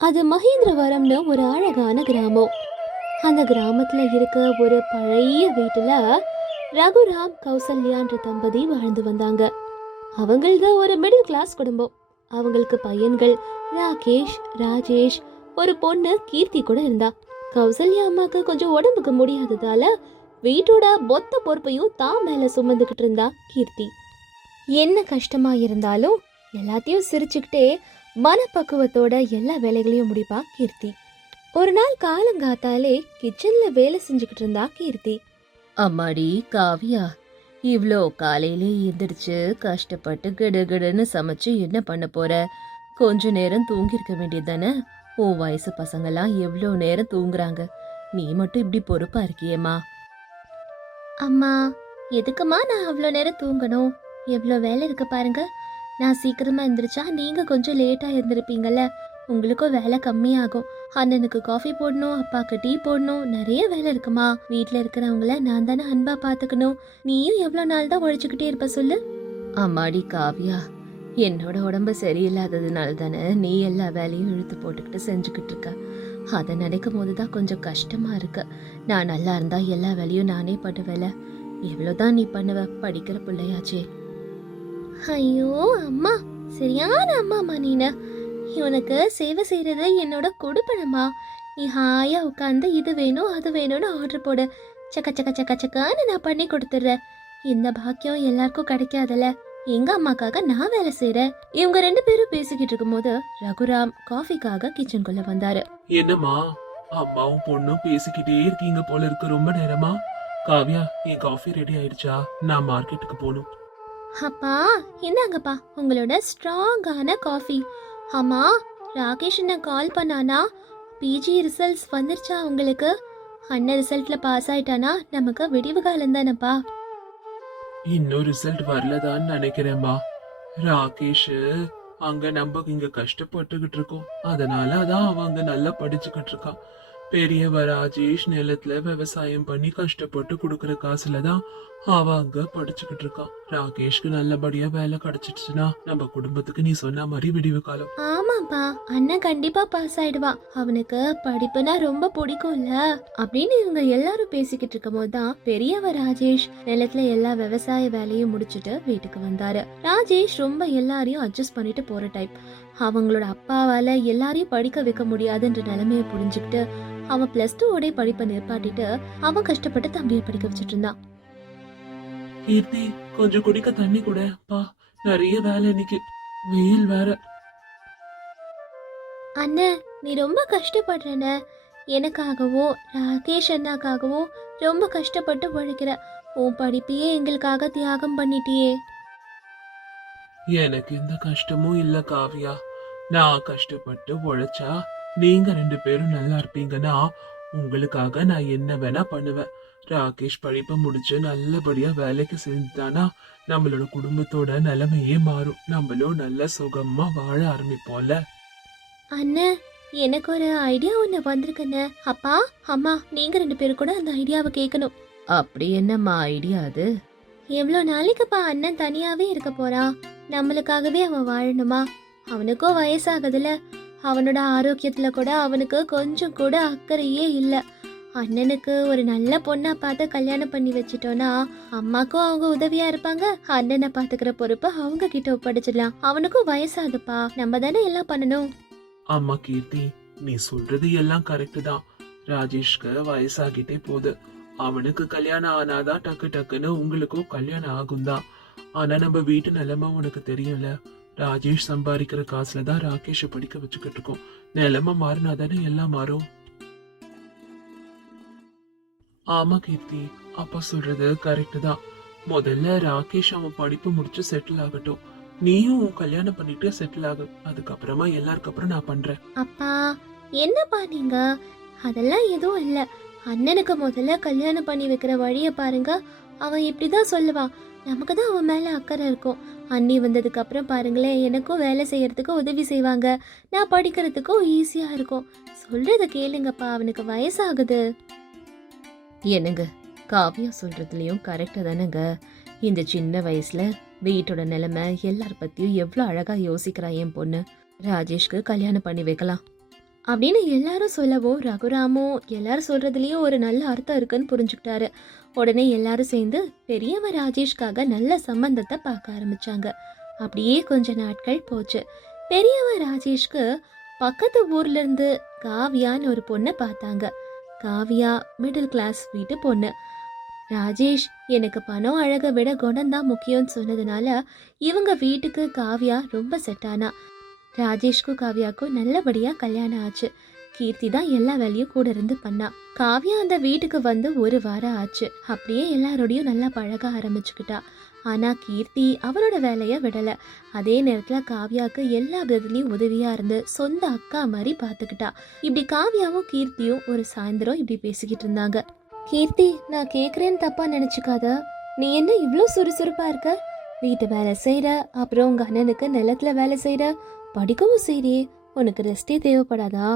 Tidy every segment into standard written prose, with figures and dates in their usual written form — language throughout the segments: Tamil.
அது மகேந்திரவரம்னு ஒரு அழகான கிராமம். அந்த கிராமத்துல இருக்க ஒரு பழைய வீட்டுல ரகுராம் கௌசல்யான்ற தம்பதி வாழ்ந்து வந்தாங்க. அவங்களது ஒரு மிடில் கிளாஸ் குடும்பம். அவங்களுக்கு பையன்கள் ராகேஷ், ராஜேஷ், ஒரு பொண்ணு கீர்த்தி கூட இருந்தா. கௌசல்யா அம்மாக்கு கொஞ்சம் உடம்புக்கு முடியாததால வீட்டோட மொத்த பொறுப்பையும் தான் மேல சுமந்துக்கிட்டு இருந்தா கீர்த்தி. என்ன கஷ்டமா இருந்தாலும் எல்லாத்தையும் சிரிச்சுக்கிட்டே மனப்பக்குவத்தோட எல்லா வேலைகளையும் முடிப்பா கீர்த்தி. ஒரு நாள் காலங்காத்தாலே கிச்சன்ல வேலை செஞ்சுக்கிட்டு இருந்தா கீர்த்தி. அம்மாடி காவியா, இவ்ளோ காலையிலே எந்திரிச்சு கஷ்டப்பட்டு கிடுகிடுன்னு சமைச்சு என்ன பண்ண போற? கொஞ்ச நேரம் தூங்கிருக்க வேண்டியது தானே? உன் வயசு பசங்கெல்லாம் எவ்வளோ நேரம் தூங்குறாங்க, நீ மட்டும் இப்படி பொறுப்பா இருக்கியேம்மா. அம்மா, எதுக்குமா நான் அவ்வளோ நேரம் தூங்கணும்? எவ்வளோ வேலை இருக்கு பாருங்க. நான் சீக்கிரமா எந்திரிச்சா நீங்க கொஞ்சம் லேட்டா எழுந்திருப்பீங்கல்ல, உங்களுக்கும் வேலை கம்மியாகும். அண்ணனுக்கு காஃபி போடணும், அப்பாவுக்கு டீ போடணும், நிறைய வேலை இருக்குமா. வீட்டில் இருக்கிறவங்கள நான் தானே அன்பா பார்த்துக்கணும். நீயும் எவ்வளோ நாள் தான் உழைச்சிக்கிட்டே இருப்ப சொல்லு. அம்மாடி காவியா, என்னோட உடம்பு சரியில்லாததுனால தானே நீ எல்லா வேலையும் இழுத்து போட்டுக்கிட்டு செஞ்சுக்கிட்டு இருக்க. அதை நினைக்கும் போது தான் கொஞ்சம் கஷ்டமா இருக்கு. நான் நல்லா இருந்தா எல்லா வேலையும் நானே பண்ணுவேல. எவ்வளோதான் நீ பண்ணுவ, படிக்கிற பிள்ளையாச்சே. ஐயோ அம்மா, சரியான அம்மாம்மா நீனு. உனக்கு சேவை செய்யறது என்னோட கொடுப்பனம்மா. நீ ஹாயா உட்காந்து இது வேணும் அது வேணும்னு ஆர்டர் போடு. சக்க சக்க சக்க சக்கான்னு நான் பண்ணி கொடுத்துட்றேன். இந்த பாக்கியம் எல்லாருக்கும் கிடைக்காதல. எங்க அம்மாக்காக நான் வேலை செய்யறேன். இவங்க ரெண்டு பேரும் பேசிக்கிட்டு இருக்கும் போது ரகுராம் காஃபிக்காக கிச்சனுக்குள்ள வந்தாரு. என்னம்மா, அம்மாவும் பொண்ணும் பேசிக்கிட்டே இருக்கீங்க போல இருக்கு ரொம்ப நேரமா. காவியா, என் காஃபி ரெடி ஆயிடுச்சா? நான் மார்க்கெட்டுக்கு போகணும். அப்பா இந்தாங்கப்பா உங்களோட ஸ்ட்ராங்கான காஃபி. ஆமா, ராகேஷ் அண்ணன் கால் பண்ணானா? பிஜி ரிசல்ட்ஸ் வந்துருச்சா உங்களுக்கு? அண்ணன் ரிசல்ட்ல பாஸ் ஆயிட்டானா நமக்கு விடிவு காலம் தானப்பா. இன்னும் ரிசல்ட் வரலதான்னு நினைக்கிறேம்மா. ராகேஷ் அங்க நம்ம இங்க கஷ்டப்பட்டுக்கிட்டு இருக்கோம், அதனால அதான் அவன் அங்க நல்லா படிச்சுக்கிட்டு இருக்கான். பெரியவ ராஜேஷ் நிலத்துல விவசாயம் பண்ணி கஷ்டப்பட்டு கொடுக்கற காசுலதான் அவன் அங்க படிச்சுக்கிட்டு இருக்கான். ராகேஷ்க்கு நல்லபடியா வேலை கிடைச்சிடுச்சுன்னா நம்ம குடும்பத்துக்கு நீ சொன்ன மாதிரி விடிவு காலம். ஆமாப்பா, அண்ணன் கண்டிப்பா பாஸ் ஆயிடுவான். அவனுக்கு படிப்புனா ரொம்ப பிடிக்கும்ல அப்படின்னு இவங்க எல்லாரும் பேசிக்கிட்டு இருக்கும் போதுதான் பெரியவ ராஜேஷ் நிலத்துல எல்லா விவசாய வேலையும் முடிச்சுட்டு வீட்டுக்கு வந்தாரு. ராஜேஷ் ரொம்ப எல்லாரையும் அட்ஜஸ்ட் பண்ணிட்டு போற டைப். அவங்களோட அப்பாவால எல்லாரையும் படிக்க வைக்க முடியாதுன்ற நிலைமையை புரிஞ்சுக்கிட்டு அவன் +2 படிப்பை நிற்பாட்டிட்டு அவன் கஷ்டப்பட்டு தம்பியை படிக்க வச்சுட்டு இருந்தான். கீர்த்தி, கொஞ்சம் குடிக்க தண்ணி கூட பா, நிறைய வேலை இன்னைக்கு, வெயில் வேற. அண்ணன், நீ ரொம்ப கஷ்டப்படுறன. எனக்காகவோ ராகேஷ் அண்ணாக்காகவோ ரொம்ப கஷ்டப்பட்டு உழைக்கிற. உன் படிப்பையே எங்களுக்காக தியாகம் பண்ணிட்டியே. எனக்கு எந்த கஷ்டமும் இல்ல காவியா. நான் கஷ்டப்பட்டு உழைச்சா நீங்க 2 பேரும் நல்லா இருப்பீங்கன்னா உங்களுக்காக நான் என்ன வேணா பண்ணுவேன். ராகேஷ் படிப்பை முடிச்சு நல்லபடியா வேலைக்கு செஞ்சுட்டானா நம்மளோட குடும்பத்தோட நிலைமையே மாறும். நம்மளும் நல்ல சுகமா வாழ ஆரம்பிப்போம்ல. அண்ணன், எனக்கு ஒரு ஐடியா ஒன்று வந்திருக்குண்ணே. அப்பா அம்மா, நீங்க 2 பேரும் கூட அந்த ஐடியாவை கேட்கணும். அப்படி என்னம்மா ஐடியா அது? எவ்வளோ நாளைக்குப்பா அண்ணன் தனியாவே இருக்க போறான்? நம்மளுக்காகவே அவன் வாழணுமா? அவனுக்கும் வயசாகுதுல. அவனோட ஆரோக்கியத்துல கூட அவனுக்கு கொஞ்சம் கூட அக்கறையே இல்ல. அண்ணனுக்கு ஒரு நல்ல பொண்ணா பார்த்து கல்யாணம் பண்ணி வச்சிட்டோம்னா அம்மாக்கும் அவங்க உதவியா இருப்பாங்க. அண்ணனை பாத்துக்கிற பொறுப்பு அவங்க கிட்ட ஒப்படைச்சிடலாம். அவனுக்கும் வயசாதுப்பா, நம்ம தானே எல்லாம் பண்ணணும். ஆமா கீர்த்தி, நீ சொல்றது எல்லாம் கரெக்ட் தான். ராஜேஷ்க்கு வயசாகிட்டே போகுது. அவனுக்கு கல்யாணம் ஆனாதான் டக்கு டக்குன்னு உங்களுக்கும் கல்யாணம் ஆகும் தான். ஆனா நம்ம வீட்டு நிலைமை உனக்கு தெரியும்ல. ராஜேஷ் சம்பாதிக்கிற காசுல தான் ராகேஷ படிக்க வச்சுக்கிட்டு இருக்கோம். நிலைமை மாறினாதானே எல்லாம் மாறும். ஆமா கீர்த்தி, அப்பா சொல்றது கரெக்ட் தான். முதல்ல ராகேஷ் அவன் படிப்பு முடிச்சு செட்டில் ஆகட்டும். நீயும் கல்யாணம் பண்ணிட்டு செட்டில் ஆகும். அதுக்கப்புறமா எல்லாருக்கு அப்புறம் நான் பண்றேன். அப்பா என்னப்பா நீங்க? அதெல்லாம் எதுவும் இல்ல. அண்ணனுக்கு முதல்ல கல்யாணம் பண்ணி வைக்கிற வழிய பாருங்க. அவன் இப்படிதான் சொல்லுவான். நமக்கு தான் அவன் மேல அக்கறை இருக்கும். அண்ணி வந்ததுக்கு அப்புறம் பாருங்களேன், எனக்கும் வேலை செய்யறதுக்கு உதவி செய்வாங்க. நான் படிக்கிறதுக்கும் ஈஸியா இருக்கும். சொல்றத கேளுங்கப்பா, அவனுக்கு வயசாகுது. என்னங்க, காவியா சொல்றதுலயும் கரெக்டா தானேங்க? இந்த சின்ன வயசுல வீட்டோட நிலைமை எல்லார பத்தியும் எவ்வளவு அழகா யோசிக்கிறா என் பொண்ணு. ராஜேஷ்க்கு கல்யாணம் பண்ணி வைக்கலாம். அப்படின்னு எல்லாரும் சொல்லவும் ரகுராமும் எல்லாரும் சொல்றதுலயும் ஒரு நல்ல அர்த்தம் இருக்குன்னு புரிஞ்சுக்கிட்டாரு. உடனே எல்லாரும் சேர்ந்து பெரியவன் ராஜேஷ்காக நல்ல சம்பந்தத்தை பார்க்க ஆரம்பிச்சாங்க. அப்படியே கொஞ்ச நாட்கள் போச்சு. பெரியவன் ராஜேஷ்க்கு பக்கத்து ஊர்ல இருந்து காவியான்னு ஒரு பொண்ணை பார்த்தாங்க. காவியா மிடில் கிளாஸ் வீட்டு பொண்ணு. ராஜேஷ் எனக்கு பணம் அழகை விட குணம்தான் முக்கியம்னு சொன்னதுனால இவங்க வீட்டுக்கு காவியா ரொம்ப செட் ஆனா. ராஜேஷ்க்கும் காவியாக்கும் நல்லபடியா கல்யாணம் ஆச்சு. கீர்த்தி தான் எல்லா வேலையும் கூட இருந்து பண்ணா. காவியா அந்த வீட்டுக்கு வந்து ஒரு வாரம் ஆச்சு. அப்படியே எல்லாரோடையும் நல்லா பழக ஆரம்பிச்சுக்கிட்டா. ஆனா கீர்த்தி அவரோட வேலைய விடல. அதே நேரத்துல காவியாவுக்கு எல்லா விதத்துலயும் உதவியா இருந்து சொந்த அக்கா மாதிரி பாத்துக்கிட்டா. இப்படி காவியாவும் கீர்த்தியும் ஒரு சாயந்தரம் இப்படி பேசிக்கிட்டு இருந்தாங்க. கீர்த்தி, நான் கேக்குறேன்னு தப்பா நினைச்சுக்காத. நீ என்ன இவ்ளோ சுறுசுறுப்பா இருக்க? வீட்டு வேலை செய்யற, அப்புறம் உங்க அண்ணனுக்கு நிலத்துல வேலை செய்யற, படிக்கவும் செய்றியே. உனக்கு ரெஸ்டே தேவைப்படாதா?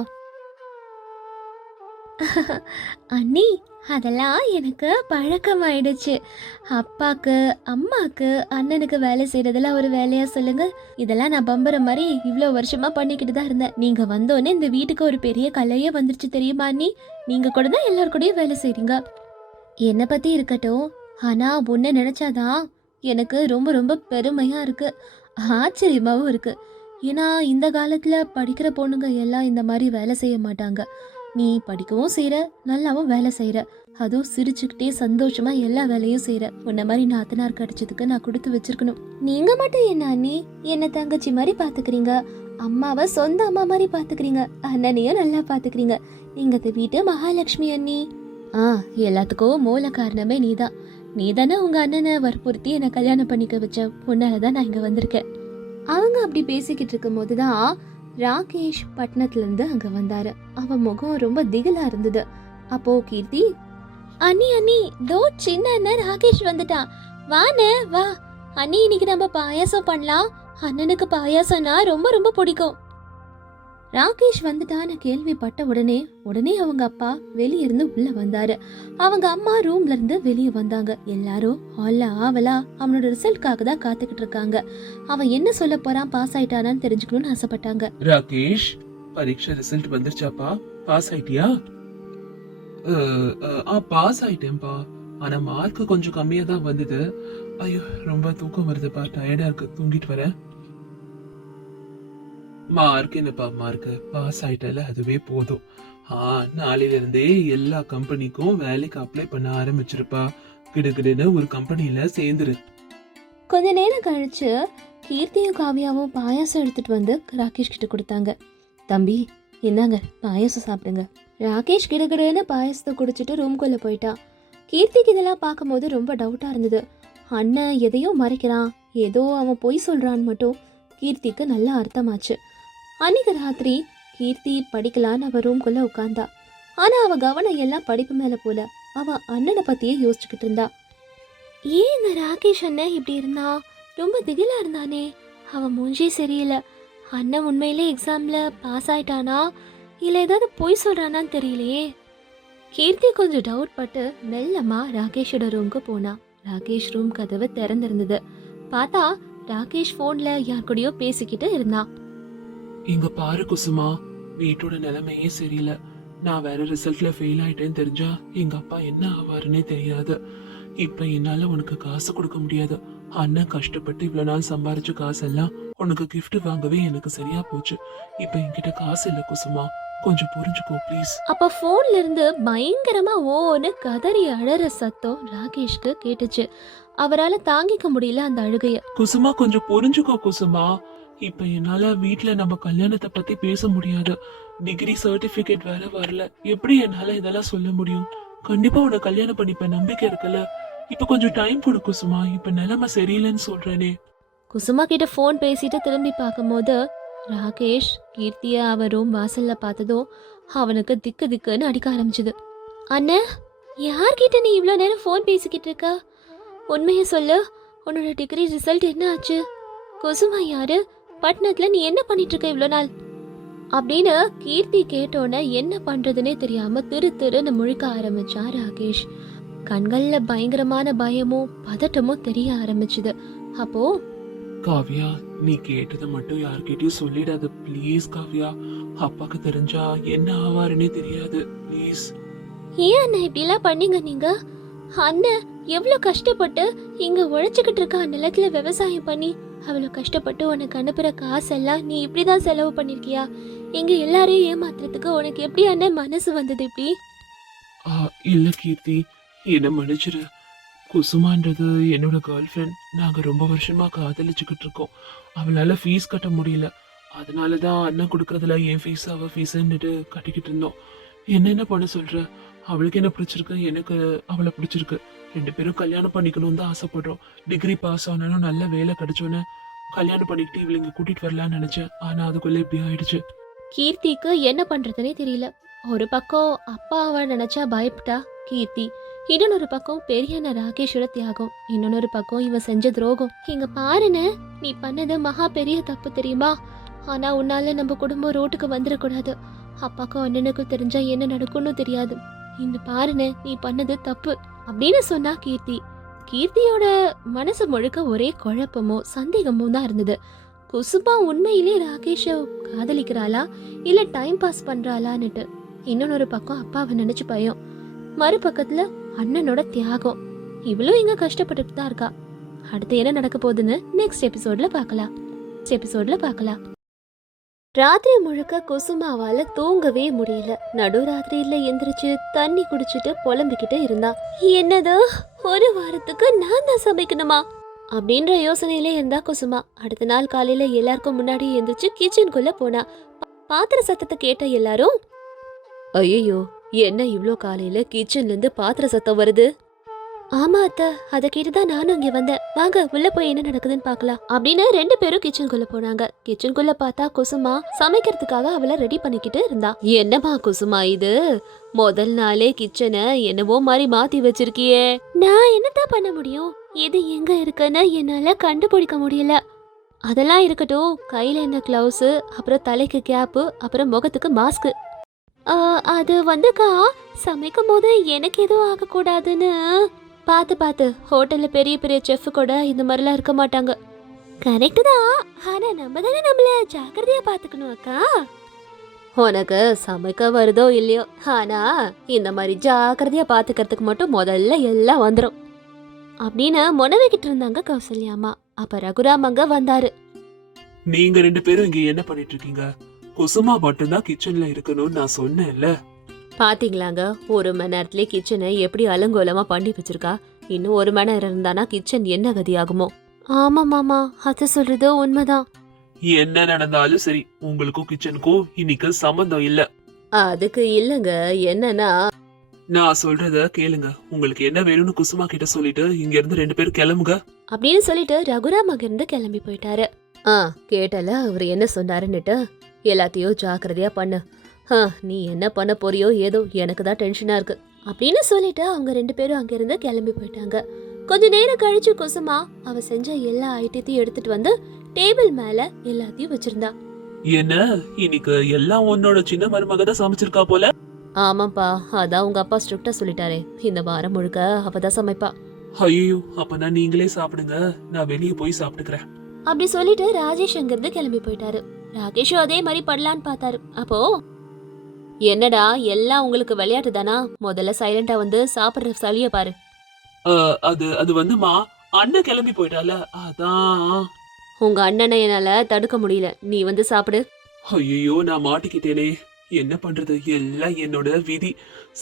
அண்ணி, அதெல்லாம் எனக்கு பழக்கமாயிடுச்சு. அப்பாக்கு அம்மாக்கு அண்ணனுக்கு வேலை செய்யறதுல ஒரு வேலையா சொல்லுங்க. இதெல்லாம் நான் பம்பர மாதிரி இவ்வளோ வருஷமா பண்ணிக்கிட்டு தான் இருந்தேன். நீங்க வந்தோடனே இந்த வீட்டுக்கு ஒரு பெரிய கலையே வந்துருச்சு தெரியுமா அண்ணி? நீங்க கூட தான் எல்லாரு கூடயும் வேலை செய்றீங்க. என்னை பத்தி இருக்கட்டும், ஆனா உன்னை நினைச்சாதான் எனக்கு ரொம்ப ரொம்ப பெருமையா இருக்கு, ஆச்சரியமாவும் இருக்கு. ஏன்னா இந்த காலத்துல படிக்கிற பொண்ணுங்க எல்லாம் இந்த மாதிரி வேலை செய்ய மாட்டாங்க. நீ படிக்கவும் செய்யற, நல்லாவும் வேலை செய்யற, அதுவும் சிரிச்சுக்கிட்டே சந்தோஷமா எல்லா வேலையும் செய்யற. உன்ன மாதிரி நாத்தனார் கிடைச்சதுக்கு நான் கொடுத்து வச்சிருக்கணும். நீங்க மட்டும் என்ன அண்ணி என்ன தங்கச்சி மாதிரி பாத்துக்கிறீங்க, அம்மாவை சொந்த அம்மா மாதிரி பாத்துக்கிறீங்க, அண்ணனையும் நல்லா பாத்துக்கிறீங்க. நீங்க இந்த வீட்டு மகாலட்சுமி அண்ணி. எல்லாத்துக்கும் மூல காரணமே நீதான். நீதானே உங்க அண்ணனை வற்புறுத்தி என்னை கல்யாணம் பண்ணிக்க வச்ச. உன்னாலதான் நான் இங்க வந்திருக்கேன். அவங்க அப்படி பேசிக்கிட்டு இருக்கும் போதுதான் ராகேஷ் பட்டணத்துல இருந்து அங்க வந்தாரு. அவன் முகம் ரொம்ப திகிலா இருந்தது. அப்போ கீர்த்தி, அண்ணி அண்ணி, தோ சின்ன அண்ணன் ராகேஷ் வந்துட்டான், வாண்ணே வா. அண்ணி, இன்னைக்கு நம்ம பாயாசம் பண்ணலாம். அண்ணனுக்கு பாயாசம்னா ரொம்ப ரொம்ப பிடிக்கும். ராகேஷ் வந்துட்டான்னு கேள்விப்பட்ட உடனே அவங்க அப்பா வெளியே இருந்து உள்ள வந்தாரு. அவங்க அம்மா ரூம்ல இருந்து வெளியே வந்தாங்க. எல்லாரும் ஹால்ல ஆவலா அவனோட ரிசல்ட்காக தான் காத்துக்கிட்டு இருக்காங்க. அவன் என்ன சொல்ல போறான், பாஸ் ஆயிட்டானான்னு தெரிஞ்சுக்கணும்னு ஆசைப்பட்டாங்க. ராகேஷ், பரீட்சை ரிசல்ட் வந்துருச்சாப்பா? பாஸ் ஆயிட்டியா? பாஸ் ஆயிட்டேன்பா. ஆனா மார்க் கொஞ்சம் கம்மியா தான் வந்தது. ஐயோ, ரொம்ப தூக்கம் வருதுப்பா, டயர்டா இருக்கு, தூங்கிட்டு வரேன். மார்க் என்னப்பா மார்க், பாஸ் ஆயிட்டல அதுவே போதும். நாளையில இருந்தே எல்லா கம்பெனிக்கும் வேலைக்கு அப்ளை பண்ண ஆரம்பிச்சிருப்பா. கிடுகிடுன்னு ஒரு கம்பெனில சேர்ந்துரு. கொஞ்ச நேரம் கழிச்சு கீர்த்தியும் காவியாவும் பாயாசம் எடுத்துட்டு வந்து ராகேஷ் கிட்ட கொடுத்தாங்க. தம்பி, இந்தாங்க பாயாசம் சாப்பிடுங்க. ராகேஷ் கிடுகிடுன்னு பாயாசத்தை குடிச்சிட்டு ரூம்குள்ள போயிட்டான். கீர்த்திக்கு இதெல்லாம் பார்க்கும்போது ரொம்ப டவுட்டா இருந்தது. அண்ணன் எதையோ மறைக்கிறான், ஏதோ அவன் பொய் சொல்றான்னு மட்டும் கீர்த்திக்கு நல்லா அர்த்தமாச்சு. அன்னைக்கு ராத்திரி கீர்த்தி படிக்கலான்னு அவ ரூம்குள்ள உட்கார்ந்தா. ஆனா அவ கவனம் எல்லாம் படிப்பு மேல போல. அவ அண்ணனை பத்தியே யோசிச்சுக்கிட்டு இருந்தா. ஏன் இந்த ராகேஷ் அண்ணன் இப்படி இருந்தா? ரொம்ப திகிலா இருந்தானே. அவன் மூஞ்சே சரியில்லை. அண்ணன் உண்மையிலே எக்ஸாம்ல பாஸ் ஆயிட்டானா இல்ல ஏதாவது பொய் சொல்றானான்னு தெரியலையே. கீர்த்தி கொஞ்சம் டவுட் பட்டு மெல்லமா ராகேஷோட ரூமுக்கு போனா. ராகேஷ் ரூம் கதவு திறந்திருந்தது. பார்த்தா ராகேஷ் போன்ல யார் கூடயோ பேசிக்கிட்டு இருந்தான். இங்க பாரு குசுமா, வீட்டோட நிலைமையே சரியில்லை. நான் வேற ரிசல்ட்ல ஃபெயில் ஆயிட்டேன்னு தெரிஞ்சா எங்க அப்பா என்ன ஆவாருன்னே தெரியாது. இப்ப என்னால உனக்கு காசு கொடுக்க முடியாது. அண்ணன் கஷ்டப்பட்டு இவ்வளவு நாள் சம்பாரிச்ச காசெல்லாம் உனக்கு கிஃப்ட் வாங்கவே எனக்கு சரியா போச்சு. இப்ப என்கிட்ட காசு இல்ல குசுமா, கொஞ்சம் புரிஞ்சுக்கோ ப்ளீஸ். அப்ப போன்ல இருந்து பயங்கரமா ஓன்னு கதறி அழற சத்தம் ராகேஷ்க்கு கேட்டுச்சு. அவரால தாங்கிக்க முடியல அந்த அழுகைய. குசுமா, கொஞ்சம் புரிஞ்சுக்கோ குசுமா. இப்ப என்னால வீட்ல நம்ம கல்யாணத்தை பத்தி பேச முடியாது. டிகிரி சர்டிபிகேட் வேற வரல. எப்படி என்னால இதெல்லாம் சொல்ல முடியும்? கண்டிப்பா உன்னை கல்யாணம் பண்ணிப்ப, நம்பிக்கை இருக்குல்ல. இப்ப கொஞ்சம் டைம் கொடு குசுமா, இப்ப நிலைமை சரியில்லைன்னு சொல்றேனே. குசுமா கிட்ட போன் பேசிட்டு திரும்பி பார்க்கும்போது ராகேஷ் கீர்த்திய அவன் ரூம் வாசல்ல பார்த்ததும் அவனுக்கு திக்கு திக்குன்னு அடிக்க ஆரம்பிச்சது. அண்ணா, யார்கிட்ட நீ இவ்வளோ நேரம் போன் பேசிக்கிட்டு இருக்க? உண்மையை சொல்லு, உன்னோட டிகிரி ரிசல்ட் என்ன ஆச்சு? குசுமா யாரு? பட்டணத்துல நீ என்ன பண்ணிட்டு இருக்க இவ்வளோ நாள்? அப்படின்னு கீர்த்தி கேட்டோன்னே என்ன பண்றதுன்னே தெரியாம திரு திருன்னு முழிக்க ஆரம்பிச்சான் ராகேஷ். கண்கள்ல பயங்கரமான பயமும் பதட்டமும் தெரிய ஆரம்பிச்சுது. அப்போ காவ்யா, நீ கேட்டதை மட்டும் யார்கிட்டயும் சொல்லிடாத ப்ளீஸ் காவ்யா. அப்பாக்கு தெரிஞ்சா என்ன ஆவாருன்னே தெரியாது ப்ளீஸ். ஏன் அண்ணன் இப்படிலாம் பண்ணீங்க நீங்க? அண்ணன் எவ்வளோ கஷ்டப்பட்டு இங்க உழைச்சிக்கிட்டு இருக்க நிலத்துல விவசாயம் பண்ணி அவ்வளோ கஷ்டப்பட்டு உனக்கு அனுப்புற காசெல்லாம் நீ இப்படிதான் செலவு பண்ணிருக்கியா? இங்க எல்லாரையும் ஏமாத்துறதுக்கு உனக்கு எப்படி அண்ணன் மனசு வந்தது இப்படி? இல்ல கீர்த்தி, என்ன மன்னிச்சிரு. குசுமான்றது என்னோட கேர்ள் ஃப்ரெண்ட். நாங்க ரொம்ப வருஷமா காதலிச்சுக்கிட்டு இருக்கோம். அவளால ஃபீஸ் கட்ட முடியல. அதனாலதான் அண்ணன் கொடுக்கறதுல என் ஃபீஸ் அவ ஃபீஸ்ன்னுட்டு கட்டிக்கிட்டு இருந்தோம். என்ன பண்ண சொல்ற? அவளுக்கு என்ன பிடிச்சிருக்கு, எனக்கு அவளை பிடிச்சிருக்கு. 2 பேரும் கல்யாணம் பண்ணிக்கணும்னு தான் ஆசைப்படுறோம். டிகிரி பாஸ் ஆனாலும் நல்ல வேலை கிடைச்சோன்னு கல்யாணம் பண்ணிக்கிட்டு இவளை இங்க கூட்டிட்டு வரலான்னு நினைச்சேன். ஆனா அதுக்குள்ள இப்படி ஆயிடுச்சு. கீர்த்திக்கு என்ன பண்றதுனே தெரியல. ஒரு பக்கம் அப்பாவை நினைச்சா பயப்பட்டா கீர்த்தி, இன்னொரு பக்கம் பெரியண்ண ராகேஷோட தியாகம், இன்னொரு பக்கம் இவன் செஞ்ச துரோகம். இங்க பாருன்னு, நீ பண்ணது மகா பெரிய தப்பு தெரியுமா? ஆனா உன்னால நம்ம குடும்பம் ரோட்டுக்கு வந்துடக்கூடாது. அப்பாக்கும் அண்ணனுக்கும் தெரிஞ்சா என்ன நடக்கும்னு தெரியாது. இந்த பாருன்னு, நீ பண்ணது தப்பு அப்படின்னு சொன்னா கீர்த்தி. கீர்த்தியோட மனசு முழுக்க ஒரே குழப்பமோ சந்தேகமும் தான் இருந்தது. குசுமா உண்மையிலே ராகேஷ காதலிக்கிறாளா இல்ல டைம் பாஸ் பண்றாளான்னுட்டு. இன்னொரு பக்கம் அப்பாவை நினைச்சு பயம், மறுபக்கத்துல அண்ணனோட தியாகம். இவளும் இங்க கஷ்டப்பட்டுட்டு தான் இருக்கா. அடுத்து என்ன நடக்க போகுதுன்னு நெக்ஸ்ட் எபிசோட்ல பார்க்கலாம். ராத்திரி முழுக்க குசுமாவால தூங்கவே முடியல. நடுராத்திரியில எந்திரிச்சு தண்ணி குடிச்சிட்டு புலம்பிக்கிட்டு இருந்தா. என்னது, ஒரு வாரத்துக்கு நான் தான் சமைக்கணுமா அப்படின்ற யோசனையிலே இருந்தா குசுமா. அடுத்த நாள் காலையில எல்லாருக்கும் முன்னாடி எந்திரிச்சு கிச்சனுக்குள்ள போனா. பாத்திர சத்தத்தை கேட்ட எல்லாரும், ஐயோ என்ன இவ்ளோ காலையில கிச்சன்ல இருந்து பாத்திர சத்தம் வருது? ஆமா அத்தை, அதை கேட்டுதான் நானும் இங்க வந்தேன். வாங்க உள்ள போய் என்ன நடக்குதுன்னு பாக்கலாம் அப்படின்னு 2 பேரும் கிச்சனுக்குள்ள போனாங்க. கிச்சனுக்குள்ள பார்த்தா குசுமா சமைக்கிறதுக்காக அவளை ரெடி பண்ணிக்கிட்டு இருந்தா. என்னமா குசுமா இது, முதல் நாளே கிச்சனை என்னவோ மாதிரி மாத்தி வச்சிருக்கியே. நான் என்னதான் பண்ண முடியும், எது எங்க இருக்குன்னு என்னால கண்டுபிடிக்க முடியல. அதெல்லாம் இருக்கட்டும், கையில என்ன கிளவுஸ், அப்புறம் தலைக்கு கேப்பு, அப்புறம் முகத்துக்கு மாஸ்க். அது வந்துக்கா, சமைக்கும் போது எனக்கு எதுவும் ஆகக்கூடாதுன்னு பார்த்து ஹோட்டல்ல பெரிய பெரிய செஃப் கூட இந்த மாதிரிலாம் இருக்க மாட்டாங்க. கரெக்டு தான், ஆனா நம்ம தானே நம்மள ஜாக்கிரதையா பாத்துக்கணும் அக்கா. உனக்கு சமைக்க வருதோ இல்லையோ, ஆனா இந்த மாதிரி ஜாக்கிரதையா பாத்துக்கிறதுக்கு மட்டும் முதல்ல எல்லாம் வந்துடும் அப்படின்னு முனவிக்கிட்டு இருந்தாங்க கௌசல்யாமா. அப்ப ரகுராம் அங்க வந்தாரு. நீங்க 2 பேரும் இங்க என்ன பண்ணிட்டு இருக்கீங்க? குசுமா மட்டும்தான் கிச்சன்ல இருக்கணும்னு நான் சொன்னேன்ல. பாத்தீங்களாங்க, 1 மணி நேரத்திலே கிச்சனை எப்படி அலங்கோலமா பண்ணி வச்சிருக்கா. இன்னும் 1 மணி நேரம் இருந்தானா கிச்சன் என்ன கதி ஆகுமோ? ஆமா மாமா, அது சொல்றது உண்மைதான். என்ன நடந்தாலும் சரி, உங்களுக்கும் கிச்சனுக்கும் இன்னைக்கு சம்பந்தம் இல்ல. அதுக்கு இல்லங்க, என்னன்னா நான் சொல்றத கேளுங்க. உங்களுக்கு என்ன வேணும்னு குசுமா கிட்ட சொல்லிட்டு இங்க இருந்து 2 பேரும் கிளம்புங்க அப்படின்னு சொல்லிட்டு ரகுராம் அங்கிருந்து கிளம்பி போயிட்டாரு. கேட்டல அவர் என்ன சொன்னாருன்னுட்டு, எல்லாத்தையும் ஜாக்கிரதையா பண்ணு. நீ என்ன பண்ண போறியோ ஏதோ, எனக்கு தான் டென்ஷனா இருக்கு அப்படின்னு சொல்லிட்டு அவங்க 2 பேரும் அங்கிருந்து கிளம்பி போயிட்டாங்க. கொஞ்ச நேரம் கழிச்சு குசுமா அவ செஞ்ச எல்லா ஐட்டத்தையும் எடுத்துட்டு வந்து டேபிள் மேல எல்லாத்தையும் வச்சிருந்தா. என்ன இன்னைக்கு எல்லாம் உன்னோட சின்ன மருமக தான் சமைச்சிருக்கா போல? ஆமாப்பா, அதான் உங்க அப்பா ஸ்ட்ரிக்டா சொல்லிட்டாரே, இந்த வாரம் முழுக்க அவதான் சமைப்பா. ஐயோ, அப்பனா நீங்களே சாப்பிடுங்க, நான் வெளியே போய் சாப்பிட்டுக்கிறேன் அப்படி சொல்லிட்டு ராஜேஷ் அங்கிருந்து கிளம்பி போயிட்டாரு. ராகேஷும் அதே மாதிரி படலான்னு பார்த்தாரு. அப்போ, என்னடா எல்லாம் உங்களுக்கு விளையாட்டு தானா? முதல்ல சைலண்டா வந்து சாப்பிடுற சளிய பாரு. அது வந்துமா, அண்ணன் கிளம்பி போயிட்டால, அதான். உங்க அண்ணனை என்னால தடுக்க முடியல, நீ வந்து சாப்பிடு. ஐயோ, நான் மாட்டிக்கிட்டேனே, என்ன பண்றது, எல்லாம் என்னோட விதி.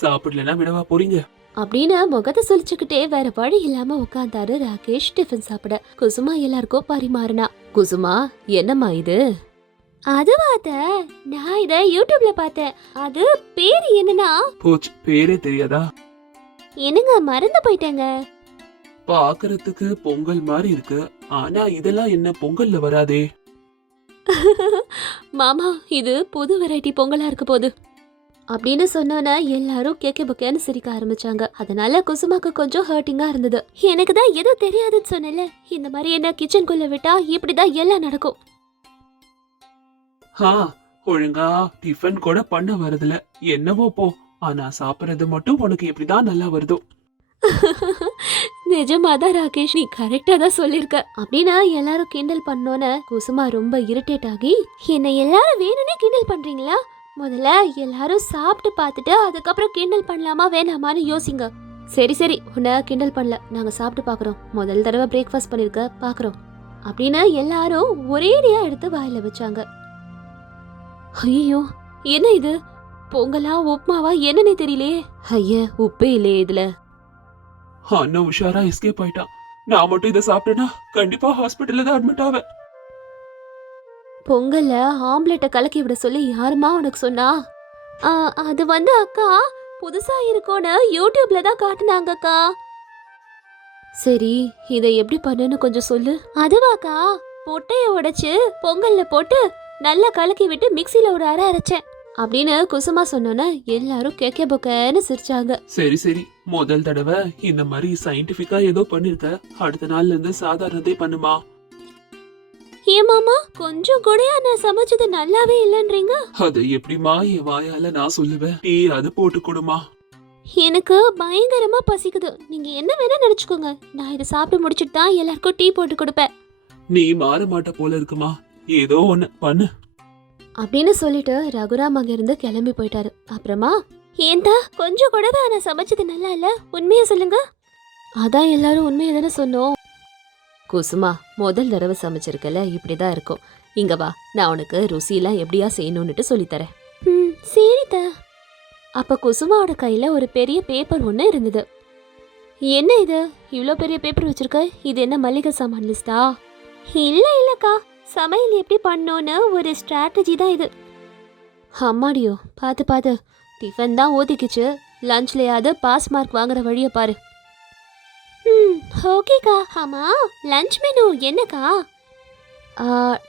சாப்பிடலன்னா விடவா போறீங்க அப்படின்னு முகத்தை சொல்லிச்சுக்கிட்டே வேற வழி இல்லாம உட்கார்ந்தாரு ராகேஷ் டிஃபன் சாப்பிட. குசுமா எல்லாருக்கும் பரிமாறினா. குசுமா, என்னம்மா இது? அதுவாத, நான் இத யூடியூப்ல பார்த்தேன். அது பேரு என்னன்னா? போச்சு, பேரே தெரியாதா? என்னங்க மறந்து போயிட்டேங்க. பாக்குறதுக்கு பொங்கல் மாதிரி இருக்கு, ஆனா இதெல்லாம் என்ன பொங்கல்ல வராதே. மாமா, இது புது வெரைட்டி பொங்கலா இருக்க போகுது அப்படின்னு சொன்னோன்னா எல்லாரும் கேக்க புக்கேன்னு சிரிக்க ஆரம்பிச்சாங்க. அதனால குசுமாக்கு கொஞ்சம் ஹர்ட்டிங்கா இருந்தது. எனக்கு தான் எதுவும் தெரியாதுன்னு சொன்னல, இந்த மாதிரி என்ன கிச்சனுக்குள்ள விட்டா இப்படிதான் எல்லாம் நடக்கும். ஒழுங்கா டிஃபன் கூட பண்ண வரதுல, என்னவோ போ. ஆனா சாப்பிடுறது மட்டும் உனக்கு எப்படிதான் நல்லா வருதோ. நிஜமாதான் ராகேஷ், நீ கரெக்டா தான் சொல்லிருக்க அப்படின்னா எல்லாரும் கிண்டல் பண்ணோன்னு குசுமா ரொம்ப இரிட்டேட் ஆகி, என்னை எல்லாரும் வேணும்னே கிண்டல் பண்றீங்களா? முதல்ல எல்லாரும் சாப்பிட்டு பார்த்துட்டு அதுக்கப்புறம் கிண்டல் பண்ணலாமா வேணாமான்னு யோசிங்க. சரி சரி, உன்னை கிண்டல் பண்ணல, நாங்க சாப்பிட்டு பாக்குறோம். முதல் தடவை பிரேக்ஃபாஸ்ட் பண்ணிருக்க பாக்குறோம் அப்படின்னு எல்லாரும் ஒரேடியா எடுத்து வாயில வச்சாங்க. ஐயோ, என்ன இது? பொங்கலா உப்மாவா என்னன்னே தெரியலையே. ஐய, உப்பே இல்லையே இதுல. அண்ணன் உஷாரா எஸ்கேப் ஆயிட்டான். நான் மட்டும் இதை சாப்பிட்டேன்னா கண்டிப்பா ஹாஸ்பிட்டல்ல தான் அட்மிட் ஆவேன். பொங்கல்ல ஆம்லெட்டை கலக்கி விட சொல்லி யாருமா உனக்கு சொன்னா? அது வந்து அக்கா, புதுசா இருக்கும்னு யூடியூப்ல தான் காட்டுனாங்க அக்கா. சரி, இதை எப்படி பண்ணுன்னு கொஞ்சம் சொல்லு. அதுவாக்கா, பொட்டைய உடைச்சு பொங்கல்ல போட்டு நல்லா கலக்கி விட்டு மிக்சில ஒரு அரை அரைச்சேன் அப்படின்னு குசுமா சொன்னோன்னா எல்லாரும் கேக்க பொக்கன்னு சிரிச்சாங்க. சரி சரி, முதல் தடவை இந்த மாதிரி சயின்டிபிக்கா ஏதோ பண்ணிருக்க. அடுத்த நாள்ல இருந்து சாதாரணதே பண்ணுமா. ஏன் மாமா, கொஞ்சம் கூடயா நான் சமைச்சது நல்லாவே இல்லன்றீங்க? அது எப்படிமா என் வாயால நான் சொல்லுவேன். டீ அது போட்டு கொடுமா. எனக்கு பயங்கரமா பசிக்குது. நீங்க என்ன வேணா நினைச்சுக்கோங்க, நான் இதை சாப்பிட்டு முடிச்சிட்டு தான் எல்லாருக்கும் டீ போட்டு கொடுப்பேன். நீ மாற மாட்ட போல இருக்குமா, ஏதோ ஒண்ணு பண்ணு அப்படின்னு சொல்லிட்டு ரகுராம் அங்க இருந்து கிளம்பி போயிட்டாரு. அப்புறமா, ஏன்டா கொஞ்சம் கூடவே நான் சமைச்சது நல்லா இல்ல, உண்மையா சொல்லுங்க. அதான் எல்லாரும் உண்மையை தானே சொன்னோம். குசுமா, முதல் தடவை சமைச்சிருக்கல, இப்படிதான் இருக்கும். இங்க வா, நான் உனக்கு ருசியெல்லாம் எப்படியா செய்யணும்னுட்டு சொல்லித்தரேன். சரித. அப்ப குசுமாவோட கையில ஒரு பெரிய பேப்பர் ஒண்ணு இருந்தது. என்ன இது, இவ்ளோ பெரிய பேப்பர் வச்சிருக்க? இது என்ன மளிகை சாமான் லிஸ்டா? இல்ல இல்லக்கா, சமையல் எப்படி பண்ணோன்னு ஒரு ஸ்ட்ராட்டஜி தான் இது. அம்மாடியோ, பார்த்து பார்த்து, டிஃபன் தான் ஓதிக்குச்சு, லஞ்ச்லயாவது பாஸ் மார்க் வாங்குற வழியை பாரு. ஓகேக்கா. ஆமா, லஞ்ச் மெனு என்னக்கா?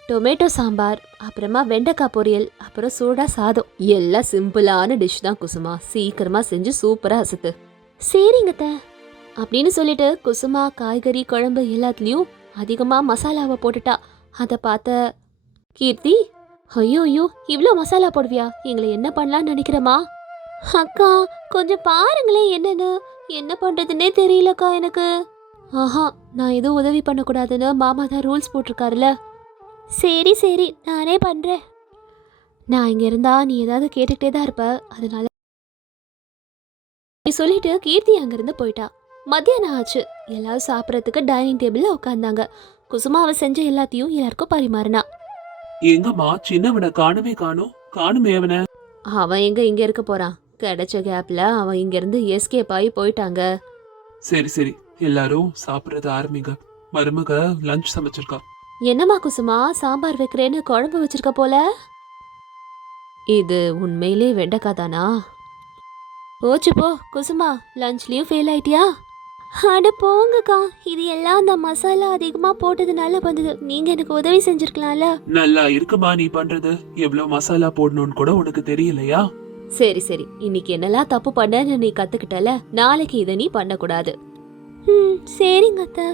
டொமேட்டோ சாம்பார், அப்புறமா வெண்டைக்காய் பொரியல், அப்புறம் சூடா சாதம். எல்லாம் சிம்பிளான டிஷ் தான் குசுமா, சீக்கிரமா செஞ்சு சூப்பரா அசத்து. சரிங்கத்த அப்படின்னு சொல்லிட்டு குசுமா காய்கறி குழம்பு எல்லாத்துலயும் அதிகமா மசாலாவை போட்டுட்டா. அதை பார்த்த கீர்த்தி, ஐயோ ஐயோ, இவ்வளோ மசாலா போடுவியா? எங்களை என்ன பண்ணலான்னு நினைக்கிறமா? அக்கா, கொஞ்சம் பாருங்களேன் என்னன்னு. என்ன பண்றதுன்னே தெரியலக்கா எனக்கு. ஆஹா, நான் எதுவும் உதவி பண்ணக்கூடாதுன்னு மாமா தான் ரூல்ஸ் போட்டிருக்காருல. சரி சரி, நானே பண்றேன். நான் இங்க இருந்தா நீ ஏதாவது கேட்டுக்கிட்டே தான் இருப்ப, அதனால நீ சொல்லிட்டு கீர்த்தி அங்கிருந்து போயிட்டா. மத்தியானம் ஆச்சு. எல்லாரும் சாப்பிட்றதுக்கு டைனிங் டேபிள்ல உட்காந்தாங்க. குசுமா அவ செஞ்ச எல்லாத்தையும் எல்லாருக்கும் பரிமாறினா. எங்கம்மா சின்னவனை காணுமே காணுமே அவனை. அவன் எங்க இங்க இருக்க போறான்? கிடைச்ச கேப்ல அவன் இங்க இருந்து எஸ்கேப் ஆகி போயிட்டாங்க. சரி சரி, எல்லாரும் சாப்பிடறத ஆரம்பிங்க. மருமக லஞ்ச் சமைச்சிருக்கா. என்னம்மா குசுமா, சாம்பார் வைக்கிறேன்னு குழம்பு வச்சிருக்க போல. இது உண்மையிலே வெண்டைக்காய் தானா? ஓச்சு போ குசுமா, லஞ்ச்லயும் ஃபெயில் ஆயிட்டியா? அட போங்கக்கா, இது எல்லாம் அந்த மசாலா அதிகமா போட்டதுனால வந்தது. நீங்க எனக்கு உதவி செஞ்சிருக்கலாம்ல. நல்லா இருக்குமா நீ பண்றது? எவ்வளவு மசாலா போடணும்னு கூட உனக்கு தெரியலையா? சரி சரி, இன்னைக்கு என்னெல்லாம் தப்பு பண்ணன்னு நீ கத்துக்கிட்டல, நாளைக்கு இதை நீ பண்ணக்கூடாது. சரிங்க அத்தை.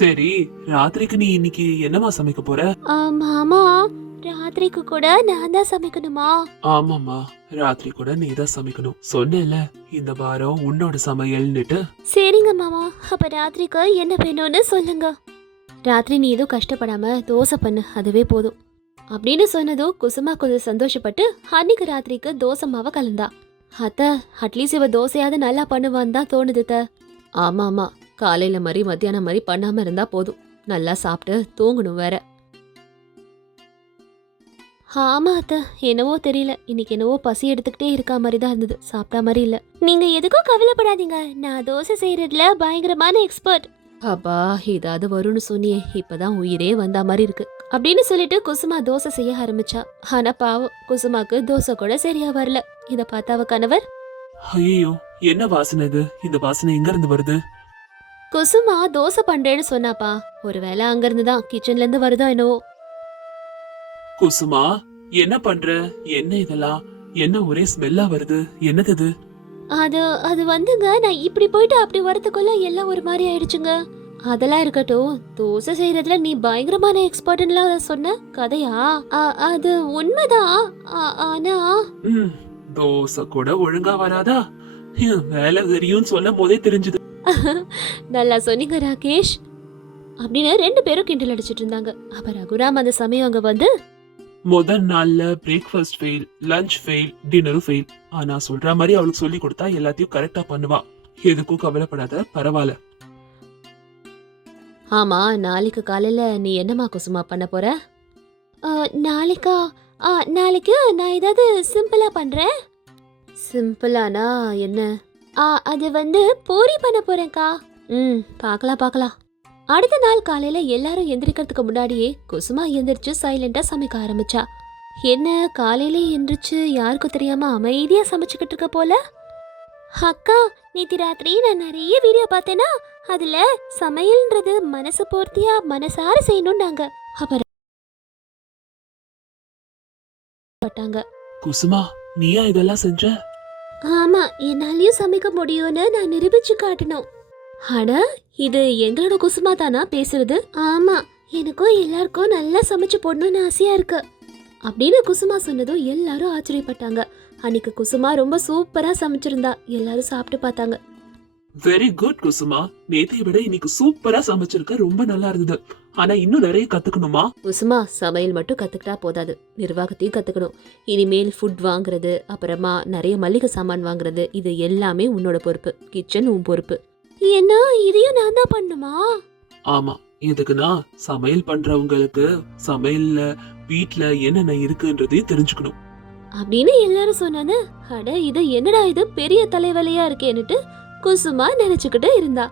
சரி, ராத்திரிக்கு நீ இன்னைக்கு என்னமா சமைக்க போற? மாமா, ராத்திரிக்கு கூட நான் தான் சமைக்கணுமா? ஆமாமா, ராத்திரி கூட நீ தான் சமைக்கணும். சொன்னேல இந்த வாரம் உன்னோட சமையல்னுட்டு. சரிங்க மாமா, அப்ப ராத்திரிக்கு என்ன வேணும்னு சொல்லுங்க. ராத்திரி நீ எதுவும் கஷ்டப்படாம தோசை பண்ணு, அதுவே போதும் அப்படின்னு சொன்னதும் குசுமா கொஞ்சம் சந்தோஷப்பட்டு அன்னைக்கு ராத்திரிக்கு தோசை மாவை கலந்தா. அத்த, அட்லீஸ்ட் இவ தோசையாவது நல்லா பண்ணுவான்னு தான் தோணுது த. ஆமா ஆமா, காலையில மாதிரி மத்தியானம் மாதிரி பண்ணாம இருந்தா போதும். நல்லா சாப்பிட்டு தூங்கணும் வேற. ஆமா அத்த, என்னவோ தெரியல, இன்னைக்கு என்னவோ பசி எடுத்துக்கிட்டே இருக்கா மாதிரி தான் இருந்தது, சாப்பிட்டா மாதிரி இல்ல. நீங்க எதுக்கும் கவலைப்படாதீங்க, நான் தோசை செய்யறதுல பயங்கரமான எக்ஸ்பர்ட். அப்பா, இதாவது வரும்னு சொன்னியே, இப்பதான் உயிரே வந்தா மாதிரி இருக்கு அப்படின்னு சொல்லிட்டு குசுமா தோசை செய்ய ஆரம்பிச்சா. ஆனா பாவம், குசுமாக்கு தோசை கூட சரியா வரல. இத பார்த்தா அவ கணவர், ஐயோ என்ன வாசனை இது? இந்த வாசனை எங்க இருந்து வருது? குசுமா தோசை பண்றேன்னு சொன்னாப்பா, ஒருவேளை அங்க இருந்துதான் கிச்சன்ல இருந்து வருதோ என்னவோ. குசுமா, என்ன பண்ற? என்ன இதெல்லாம்? என்ன ஒரே ஸ்மெல்லா வருது? என்னது இது? அது வந்துங்க, நான் இப்படி போயிட்டு அப்படி வரதுக்குள்ள எல்லாம் ஒரு மாதிரி ஆயிடுச்சுங்க. அதெல்லாம் இருக்கட்டும், தோசை செய்யறதுல நீ பயங்கரமான எக்ஸ்பர்ட்லாம் சொன்ன கதையா? அது உண்மைதான். ஆனா தோசை கூட ஒழுங்கா வராதா? வேலை தெரியும் சொல்லும் போதே தெரிஞ்சது. நல்லா சொன்னீங்க ராகேஷ் அப்படின்னு 2 பேரும் கிண்டல் அடிச்சிட்டு இருந்தாங்க. அப்ப ரகுராம் அந்த சமயம் அங்க வந்து, முதல் நாள்ல பிரேக்ஃபாஸ்ட் ஃபெயில், லஞ்ச் ஃபெயில், டின்னரும் ஃபெயில். ஆனா சொல்ற மாதிரி அவளுக்கு சொல்லி கொடுத்தா எல்லாத்தையும் கரெக்டா பண்ணுவா. எதுக்கும் கவலைப்படாத, பரவாயில்ல. ஆமா நாளைக்கு காலையில நீ என்னம்மா குசுமா பண்ண போற? நாளைக்கா? நாளைக்கு நான் ஏதாவது சிம்பிளா பண்றேன். சிம்பிளானா என்ன? அது வந்து பூரி பண்ண போறேன்க்கா. பார்க்கலாம் பார்க்கலாம். அடுத்த நாள் காலையில எல்லாரும் எந்திரிக்கிறதுக்கு முன்னாடியே குசுமா எந்திரிச்சு சைலண்டா சமைக்க ஆரம்பிச்சா. என்ன காலையில எந்திரிச்சு யாருக்கும் தெரியாம அமைதியா சமைச்சுக்கிட்டு இருக்க போல? அக்கா, நேத்து ராத்திரி நான் நிறைய வீடியோ பார்த்தேனா, அதுல சமையல்ன்றது மனசு பூர்த்தியா மனசார செய்யணும்னாங்க. அப்புறம் பட்டாங்க. குசுமா, நீயா இதெல்லாம் செஞ்ச? ஆமா, என்னாலயும் சமைக்க முடியும்னு நான் நிரூபிச்சு காட்டணும். ஆனா இது எங்களோட குசுமா தானா பேசுறது? ஆமா, எனக்கும் எல்லாருக்கும் நல்லா சமைச்சு போடணும்னு ஆசையா இருக்கு அப்படின்னு குசுமா சொன்னதும் எல்லாரும் ஆச்சரியப்பட்டாங்க. அன்னைக்கு குசுமா ரொம்ப சூப்பரா சமைச்சிருந்தா. எல்லாரும் சாப்பிட்டு பார்த்தாங்க. வெரி குட் குசுமா, நேத்தை விட இன்னைக்கு சூப்பரா சமைச்சிருக்க, ரொம்ப நல்லா இருந்தது. ஆனா இன்னும் நிறைய கத்துக்கணுமா? குசுமா, சமையல் மட்டும் கத்துக்கிட்டா போதாது, நிர்வாகத்தையும் கத்துக்கணும். இனிமேல் ஃபுட் வாங்குறது, அப்புறமா நிறைய மளிகை சாமான் வாங்குறது, இது எல்லாமே உன்னோட பொறுப்பு. கிச்சன் உன் பொறுப்பு. என்ன, இதையும் நான் தான் பண்ணுமா? ஆமா, எதுக்குன்னா சமையல் பண்றவங்களுக்கு சமையல்ல வீட்ல என்னென்ன இருக்குன்றதையும் தெரிஞ்சுக்கணும் அப்படின்னு எல்லாரும் சொன்னானு. அட, இது என்னடா இது பெரிய தலைவலியா இருக்கேன்னுட்டு குசுமா நினைச்சுக்கிட்டு இருந்தா.